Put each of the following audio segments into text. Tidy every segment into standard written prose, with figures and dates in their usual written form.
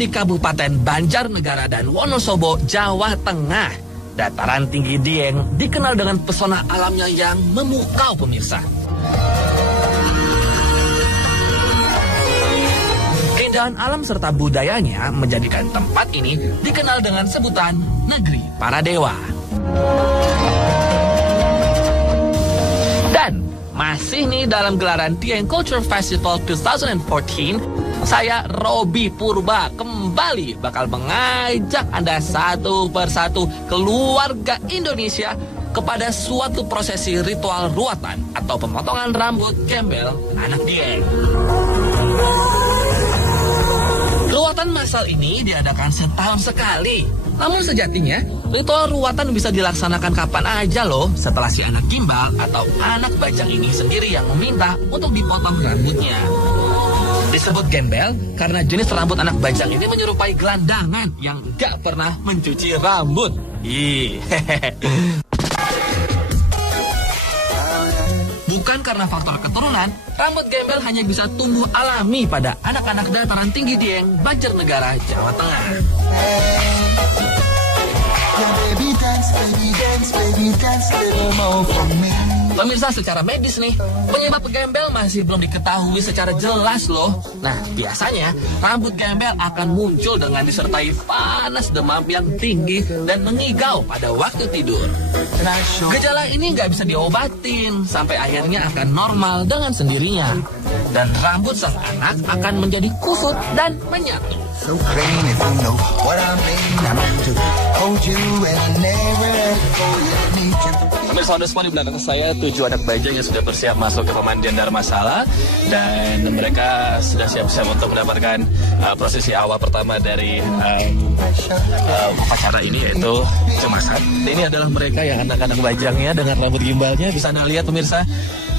di Kabupaten Banjarnegara dan Wonosobo, Jawa Tengah. Dataran tinggi Dieng dikenal dengan pesona alamnya yang memukau pemirsa. Keindahan alam serta budayanya menjadikan tempat ini dikenal dengan sebutan Negeri Para Dewa. Dan masih nih dalam gelaran Dieng Culture Festival 2014, saya Robi Purba kembali bakal mengajak Anda satu persatu keluarga Indonesia kepada suatu prosesi ritual ruatan atau pemotongan rambut gembel anak Dieng. Ruatan massal ini diadakan setahun sekali. Namun sejatinya, ritual ruatan bisa dilaksanakan kapan aja loh setelah si anak gimbal atau anak bajang ini sendiri yang meminta untuk dipotong rambutnya. Disebut gembel karena jenis rambut anak bajang ini menyerupai gelandangan yang gak pernah mencuci rambut. Bukan karena faktor keturunan, rambut gembel hanya bisa tumbuh alami pada anak-anak dataran tinggi Dieng, Banjarnegara, Jawa Tengah. Pemirsa, secara medis nih, penyebab gembel masih belum diketahui secara jelas loh. Nah, biasanya rambut gembel akan muncul dengan disertai panas demam yang tinggi dan mengigau pada waktu tidur. Gejala ini nggak bisa diobatin sampai akhirnya akan normal dengan sendirinya. Dan rambut sang anak akan menjadi kusut dan menyatu. Pemirsa, on the spot di belakang saya 7 anak bajang yang sudah bersiap masuk ke pemandian Dharmasala, dan mereka sudah siap-siap untuk mendapatkan prosesi awal pertama dari upacara ini, yaitu cemasan. Ini adalah mereka yang anak-anak bajangnya dengan rambut gimbalnya. Bisa Anda lihat pemirsa,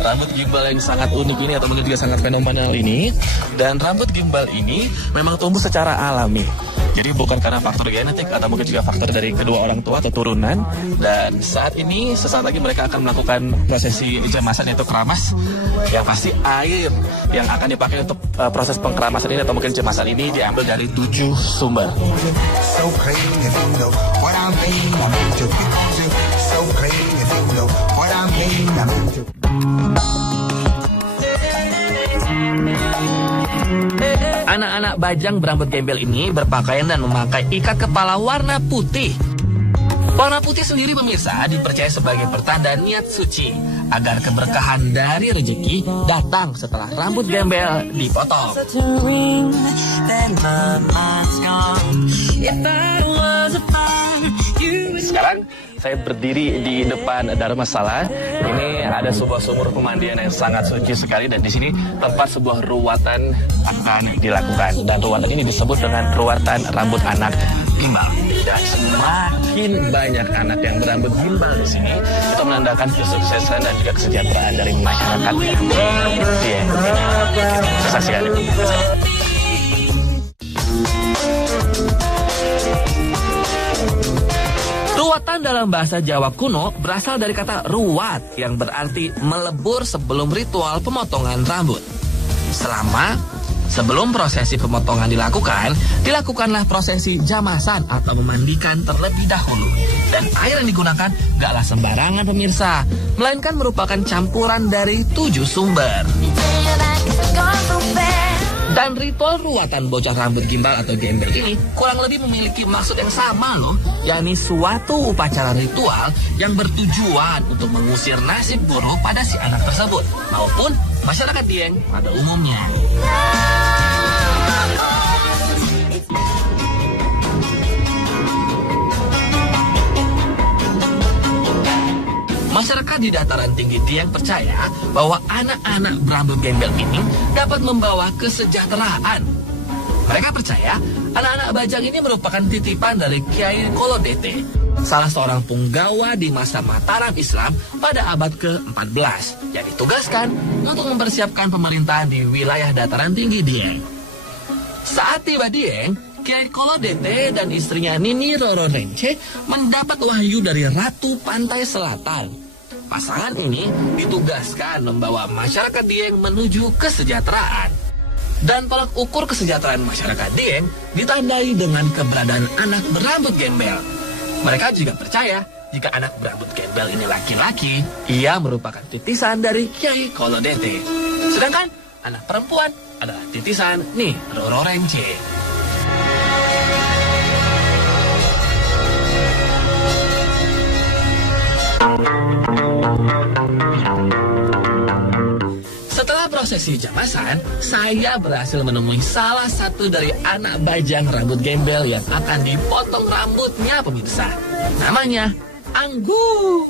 rambut gimbal yang sangat unik ini atau mungkin juga sangat fenomenal ini. Dan rambut gimbal ini memang tumbuh secara alami. Jadi bukan karena faktor genetik atau mungkin juga faktor dari kedua orang tua atau turunan. Dan sesaat lagi mereka akan melakukan prosesi jemasan, yaitu keramas. Yang pasti air yang akan dipakai untuk proses pengkeramasan ini atau mungkin jemasan ini diambil dari 7 sumber. Anak-anak bajang berambut gembel ini berpakaian dan memakai ikat kepala warna putih. Warna putih sendiri pemirsa dipercaya sebagai pertanda niat suci agar keberkahan dari rezeki datang setelah rambut gembel dipotong. Sekarang saya berdiri di depan Dharmasala. Ini ada sebuah sumur pemandian yang sangat suci sekali, dan di sini tempat sebuah ruatan akan dilakukan. Dan ruatan ini disebut dengan ruatan rambut anak gimbal. Dan semakin banyak anak yang berambut gimbal di sini, itu menandakan kesuksesan dan juga kesejahteraan dari masyarakat. Iya, sukses sekali. Ruatan dalam bahasa Jawa kuno berasal dari kata ruat yang berarti melebur sebelum ritual pemotongan rambut. Sebelum prosesi pemotongan dilakukanlah prosesi jamasan atau memandikan terlebih dahulu. Dan air yang digunakan gaklah sembarangan pemirsa, melainkan merupakan campuran dari 7 sumber. Dan ritual ruatan bocah rambut gimbal atau gembel ini kurang lebih memiliki maksud yang sama loh, yakni suatu upacara ritual yang bertujuan untuk mengusir nasib buruk pada si anak tersebut maupun masyarakat Dieng pada umumnya. Masyarakat di dataran tinggi Dieng percaya bahwa anak-anak berambut gembel ini dapat membawa kesejahteraan. Mereka percaya anak-anak bajang ini merupakan titipan dari Kiai Kolodete, salah seorang punggawa di masa Mataram Islam pada abad ke-14, yang ditugaskan untuk mempersiapkan pemerintahan di wilayah dataran tinggi Dieng. Saat tiba Dieng, Kiai Kolodete dan istrinya Nini Roro Rence mendapat wahyu dari Ratu Pantai Selatan. Pasangan ini ditugaskan membawa masyarakat Dieng menuju kesejahteraan. Dan tolak ukur kesejahteraan masyarakat Dieng ditandai dengan keberadaan anak berambut gembel. Mereka juga percaya jika anak berambut gembel ini laki-laki, ia merupakan titisan dari Kiai Kolodete. Sedangkan anak perempuan adalah titisan Nyi Roro Rence. Setelah prosesi jamasan, saya berhasil menemui salah satu dari anak bajang rambut gembel yang akan dipotong rambutnya, pemirsa. Namanya Anggun.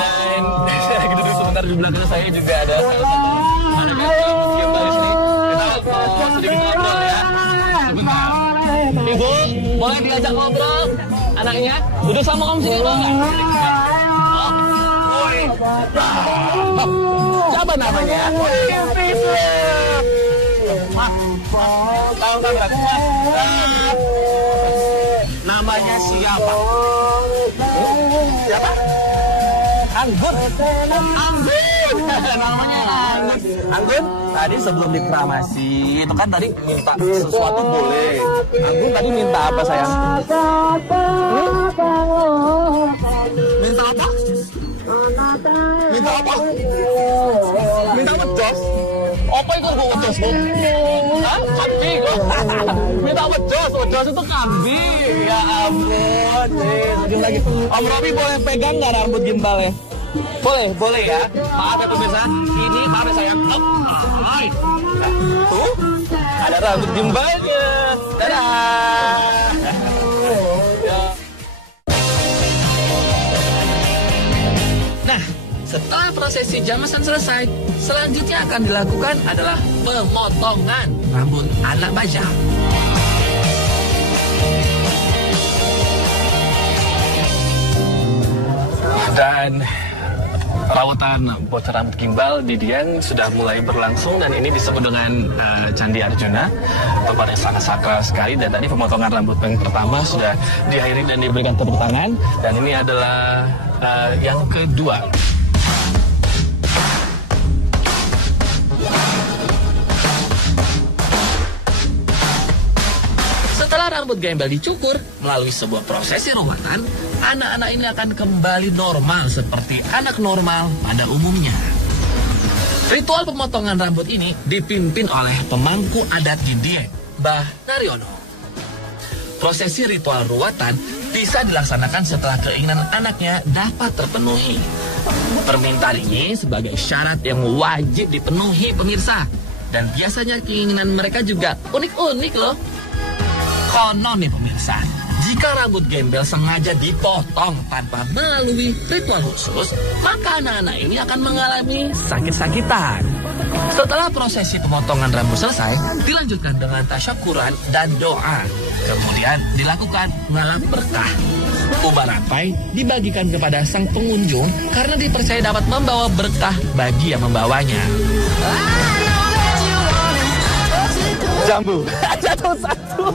Dan lagi duduk sebentar di belakang saya juga ada salah satu anak rambut gembel di sini. Kita sedikit ngobrol ya. Sebentar. Ibu, boleh diajak ngobrol? Anaknya duduk sama om sini, Bang. Siapa namanya? Tahu nggak berarti? Namanya siapa? Siapa? Anggun. Anggun. Namanya Anggun. Anggun. Tadi sebelum dikramasi itu kan tadi minta sesuatu boleh. Anggun tadi minta apa sayang? Minta apa? Minta apa? Minta wedos? Apa itu gue wedos, Bu? Hah? Kambing? Minta wedos? Wedos itu kambing. Ya ampun. Sedih lagi. Om Robi boleh pegang nggak rambut gimbalnya? Boleh, boleh ya. Maaf ya pemirsa. Ini maaf ya sayang. Tuh, ada rambut gimbalnya. Dadah. Nah, setelah prosesi jamasan selesai, selanjutnya akan dilakukan adalah pemotongan rambut anak bajang. Dan rawatan bocah rambut gimbal di Dieng sudah mulai berlangsung dan ini disebut dengan Candi Arjuna. Tempatnya sangat sakral sekali dan tadi pemotongan rambut yang pertama sudah diakhiri dan diberikan tepuk tangan dan ini adalah yang kedua. Setelah rambut gembel dicukur melalui sebuah prosesi ruwatan, anak-anak ini akan kembali normal seperti anak normal pada umumnya. Ritual pemotongan rambut ini dipimpin oleh pemangku adat di Dieng, Mbah Naryono. Prosesi ritual ruwatan bisa dilaksanakan setelah keinginan anaknya dapat terpenuhi. Permintaan ini sebagai syarat yang wajib dipenuhi pemirsa. Dan biasanya keinginan mereka juga unik-unik loh. Konon nih pemirsa, jika rambut gembel sengaja dipotong tanpa melalui ritual khusus, maka anak-anak ini akan mengalami sakit-sakitan. Setelah prosesi pemotongan rambut selesai, dilanjutkan dengan tasyakuran dan doa. Kemudian dilakukan ngalap berkah. Ubah rantai dibagikan kepada sang pengunjung karena dipercaya dapat membawa berkah bagi yang membawanya. Jambu, satu.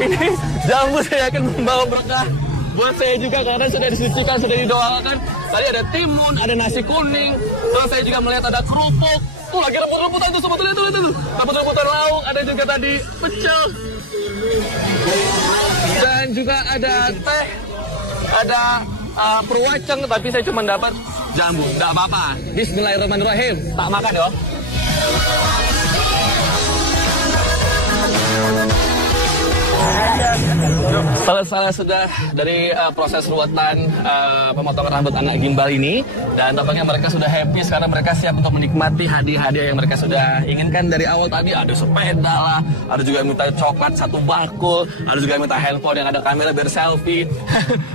Ini jambu saya akan membawa berkah buat saya juga karena sudah disucikan, sudah didoakan. Tadi ada timun, ada nasi kuning, terus saya juga melihat ada kerupuk. Tuh lagi rebut-rebutan tuh sebetulnya tuh. Rebut-rebutan lauk, ada juga tadi pecel. Dan juga ada teh, ada perwacang, tapi saya cuma dapat jambu. Nggak apa-apa. Bismillahirrahmanirrahim. Tak makan ya. Selesai sudah dari proses ruwatan pemotongan rambut anak gimbal ini dan tampaknya mereka sudah happy sekarang mereka siap untuk menikmati hadiah-hadiah yang mereka sudah inginkan dari awal tadi. Ada sepeda lah, ada juga yang minta coklat satu bakul, ada juga yang minta handphone yang ada kamera biar selfie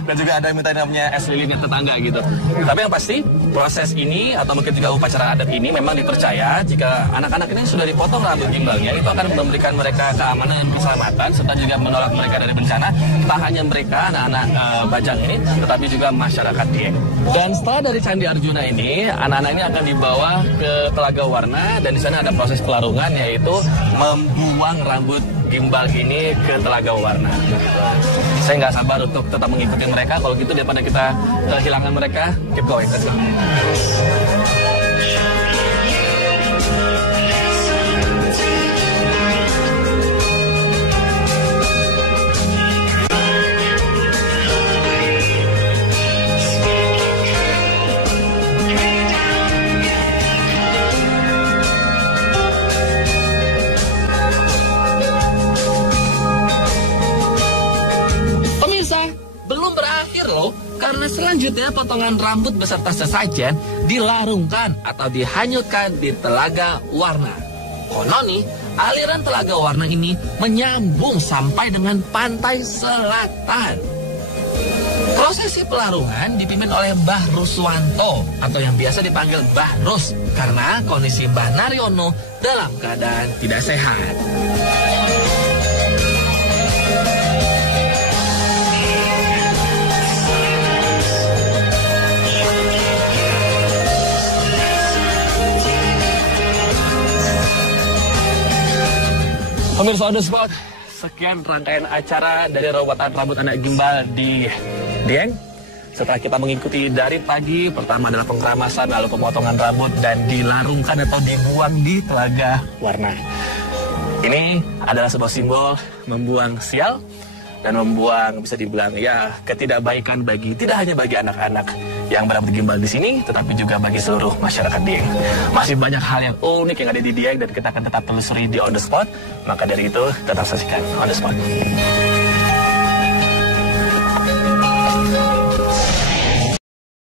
dan juga ada yang minta namanya es lilinnya tetangga gitu. Tapi yang pasti proses ini atau mungkin juga upacara adat ini memang dipercaya jika anak-anak ini sudah dipotong rambut gimbalnya itu akan memberikan mereka keamanan dan keselamatan serta juga menolak mereka dari bencana. Tak hanya mereka anak-anak bajang ini tetapi juga masyarakat Dieng. Dan setelah dari Candi Arjuna ini anak-anak ini akan dibawa ke Telaga Warna dan di sana ada proses pelarungan yaitu membuang rambut gimbal ini ke Telaga Warna. Saya nggak sabar untuk tetap mengikuti mereka. Kalau gitu daripada kita kehilangan mereka, keep going. Let's go. potongan rambut beserta sesajen dilarungkan atau dihanyutkan di Telaga Warna. Konon nih, aliran Telaga Warna ini menyambung sampai dengan pantai selatan. Prosesi pelarungan dipimpin oleh Mbah Ruswanto atau yang biasa dipanggil Mbah Rus karena kondisi Mbah Naryono dalam keadaan tidak sehat. Pemirsa On The Spot, sekian rangkaian acara dari rawatan rambut anak gimbal di Dieng. Setelah kita mengikuti dari pagi, pertama adalah pengeramasan, lalu pemotongan rambut, dan dilarungkan atau dibuang di Telaga Warna. Ini adalah sebuah simbol membuang sial dan membuang, bisa dibilang ya, ketidakbaikan bagi, tidak hanya bagi anak-anak yang berambut gimbal di sini, tetapi juga bagi seluruh masyarakat Dieng. Masih banyak hal yang unik yang ada di Dieng dan kita akan tetap telusuri di On The Spot. Maka dari itu, tetap saksikan On The Spot.